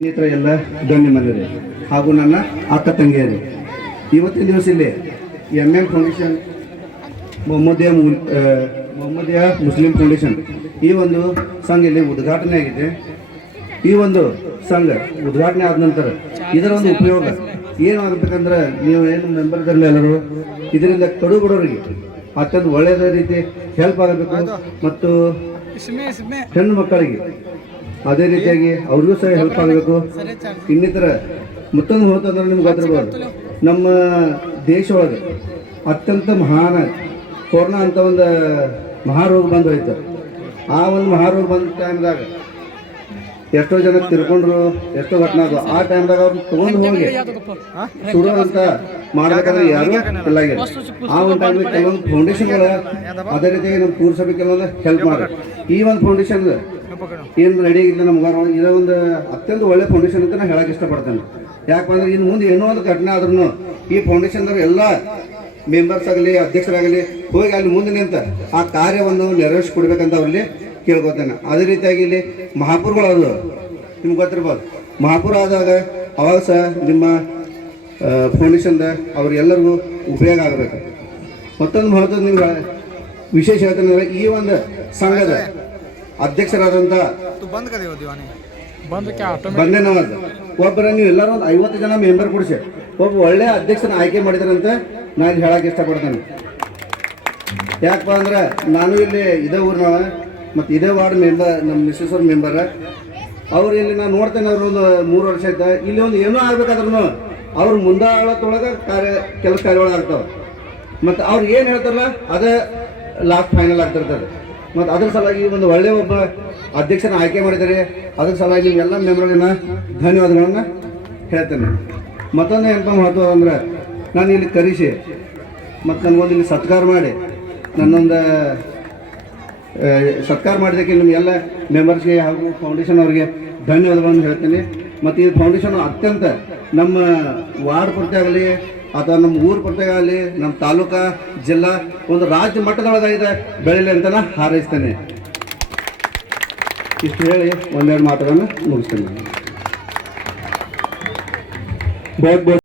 ಸ್ನೇಹಿತರ ಎಲ್ಲ ಗಣ್ಯಮಾನ್ಯರೇ ಹಾಗೂ ನನ್ನ ಅಕ್ಕ ತಂಗಿಯರೇ, ಇವತ್ತಿನ ದಿವಸ ಇಲ್ಲಿ MM foundation Mohammadiya Muslim foundation ಈ ಒಂದು ಸಂಘ ಇಲ್ಲಿ ಉದ್ಘಾಟನೆ ಆಗಿದೆ. ಈ ಒಂದು ಸಂಘ ಉದ್ಘಾಟನೆ ಆದ ನಂತರ ಇದರ ಒಂದು ಉಪಯೋಗ ಏನು ಆಗಬೇಕಂದ್ರೆ, ನೀವು ಏನು ಮೆಂಬರ್ ಇದ್ರಲ್ಲಿ ಎಲ್ಲರೂ ಇದರಿಂದ ಕಡು ಬಡವರಿಗೆ ಅತ್ಯಂತ ಒಳ್ಳೆಯದ ರೀತಿ ಹೆಲ್ಪ್ ಆಗಬೇಕು ಮತ್ತು ಹೆಣ್ಣು ಮಕ್ಕಳಿಗೆ ಅದೇ ರೀತಿಯಾಗಿ ಅವ್ರಿಗೂ ಸಹ ಹೆಲ್ಪ್ ಆಗಬೇಕು. ಇನ್ನಿತರ ಮತ್ತೊಂದು ಹೋತಂದ್ರೆ ನಿಮ್ಗೆ ಗೊತ್ತಿರ್ಬೋದು, ನಮ್ಮ ದೇಶ ಒಳಗೆ ಅತ್ಯಂತ ಮಹಾನ ಕೊರೋನಾ ಅಂತ ಒಂದು ಮಹಾರೋಗ ಬಂದು ಹೋಯ್ತು. ಆ ಒಂದು ಮಹಾರೋಗ ಬಂದ ಟೈಮ್ದಾಗ ಎಷ್ಟೋ ಜನ ತಿರ್ಕೊಂಡ್ರು, ಎಷ್ಟೋ ಘಟನೆ ಅದು. ಆ ಟೈಮ್ದಾಗ ಅವ್ರನ್ನ ತೊಗೊಂಡು ಹೋಗಿ ಸುಡೋ ಅಂತ ಮಾಡ್ಬೇಕಾದ್ರೆ ಯಾರು ಇಲ್ಲ. ಆ ಒಂದು ಟೈಮ್ದಾಗ ಕೆಲವೊಂದು ಫೌಂಡೇಶನ್ಗಳ ಅದೇ ರೀತಿಯಾಗಿ ನಮ್ಮ ಪೂರಸಭೆ ಕೆಲವೊಂದು ಹೆಲ್ಪ್ ಮಾಡಿ ಈ ಒಂದು ಫೌಂಡೇಶನ್ ಏನು ರೆಡಿ ಆಗಿಲ್ಲ ನಮ್ಗೆ. ಇದೋ ಒಂದು ಅತ್ಯಂತ ಒಳ್ಳೆ ಫೌಂಡೇಶನ್ ಅಂತ ನಾನು ಹೇಳಕ್ಕೆ ಇಷ್ಟಪಡ್ತೇನೆ. ಯಾಕಂದ್ರೆ ಇನ್ನು ಮುಂದೆ ಏನೋ ಒಂದು ಘಟನೆ ಆದ್ರೂ ಈ ಫೌಂಡೇಶನ್ದವ್ರು ಎಲ್ಲ ಮೆಂಬರ್ಸ್ ಆಗಲಿ ಅಧ್ಯಕ್ಷರಾಗಲಿ ಹೋಗಿ ಅಲ್ಲಿ ಮುಂದೆ ನಿಂತ ಆ ಕಾರ್ಯವನ್ನು ನೆರವೇರಿಸಿಕೊಡ್ಬೇಕಂತ ಅವರಲ್ಲಿ ಕೇಳ್ಕೊತೇನೆ. ಅದೇ ರೀತಿಯಾಗಿ ಇಲ್ಲಿ ಮಹಾಪುರಗಳದು ನಿಮ್ಗೆ ಗೊತ್ತಿರ್ಬೋದು. ಮಹಾಪುರ ಆದಾಗ ಅವಾಗ ಸಹ ನಿಮ್ಮ ಫೌಂಡೇಶನ್ದ ಅವ್ರಿಗೆಲ್ಲರಿಗೂ ಉಪಯೋಗ ಆಗಬೇಕು. ಮತ್ತೊಂದು ಮಹತ್ವದ ನಿಮ್ಗೆ ವಿಶೇಷ ಹೇಳ್ತೇನೆ, ಈ ಒಂದು ಸಂಘದ ಅಧ್ಯಕ್ಷರಾದಂಥ ಬಂದೆ ನವಾಜ್ ಒಬ್ಬರ ನೀವು ಎಲ್ಲರೂ ಒಂದು 50 ಜನ ಮೆಂಬರ್ ಕೊಡಿಸಿ ಒಬ್ಬ ಒಳ್ಳೆಯ ಅಧ್ಯಕ್ಷನ ಆಯ್ಕೆ ಮಾಡಿದಾರಂತ ನಾನು ಹೇಳಕ್ಕೆ ಇಷ್ಟಪಡ್ತೇನೆ. ಯಾಕಪ್ಪ ಅಂದ್ರೆ ನಾನು ಇಲ್ಲಿ ಇದೇ ಊರಿನ ಮತ್ತು ಇದೇ ವಾರ್ಡ್ ಮೆಂಬರ್, ನಮ್ಮ ಮಿಸ್ಸಸ್ ಅವ್ರ ಮೆಂಬರ್. ಅವ್ರು ಇಲ್ಲಿ ನಾನು ನೋಡ್ತೇನೆ, ಅವ್ರು ಒಂದು 3 ವರ್ಷ ಆಯ್ತು. ಇಲ್ಲಿ ಒಂದು ಏನೋ ಆಗ್ಬೇಕಾದ್ರೂ ಅವ್ರು ಮುಂದಾಳತ್ತೊಳಗೆ ಕೆಲಸ ಕಾರ್ಯಗಳಾಗ್ತಾವೆ. ಮತ್ತು ಅವ್ರು ಏನು ಹೇಳ್ತಾರಲ್ಲ ಅದೇ ಲಾಸ್ಟ್ ಫೈನಲ್ ಆಗ್ತಿರ್ತದೆ. ಮತ್ತು ಅದ್ರ ಸಲುವಾಗಿ ಒಂದು ಒಳ್ಳೆಯ ಒಬ್ಬ ಅಧ್ಯಕ್ಷನ ಆಯ್ಕೆ ಮಾಡಿದ್ದಾರೆ. ಅದ್ರ ಸಲುವಾಗಿ ನಿಮ್ಗೆಲ್ಲ ಮೆಂಬರ್ಗಳನ್ನ ಧನ್ಯವಾದಗಳನ್ನು ಹೇಳ್ತೇನೆ. ಮತ್ತೊಂದು ಏನಪ್ಪ ಮಹತ್ವ ಅಂದ್ರೆ, ನಾನು ಇಲ್ಲಿ ಕರೆಸಿ ಮತ್ತು ನನಗೊಂದು ಇಲ್ಲಿ ಸತ್ಕಾರ ಮಾಡಿ ನನ್ನೊಂದು ಸತ್ಕಾರ ಮಾಡಿದ್ದಕ್ಕೆ ನಿಮಗೆಲ್ಲ ಮೆಂಬರ್ಸ್ಗೆ ಹಾಗೂ ಫೌಂಡೇಶನ್ ಅವರಿಗೆ ಧನ್ಯವಾದಗಳನ್ನು ಹೇಳ್ತೀನಿ. ಮತ್ತು ಈ ಫೌಂಡೇಶನ್ ಅತ್ಯಂತ ನಮ್ಮ ವಾರ್ಡ್ ಪೂರ್ತಿ ಆಗಲಿ ಅಥವಾ ನಮ್ಮ ಊರು ಪೂರ್ತಿ ಆಗಲಿ, ನಮ್ಮ ತಾಲೂಕಾ, ಜಿಲ್ಲಾ, ಒಂದು ರಾಜ್ಯ ಮಟ್ಟದೊಳಗೆ ಬೆಳೀಲಿ ಅಂತ ನಾನು ಹಾರೈಸ್ತೇನೆ. ಇಷ್ಟು ಹೇಳಿ ಒಂದೆರಡು ಮಾತುಗಳನ್ನು ಮುಗಿಸ್ತೇನೆ. ಬಹುತ್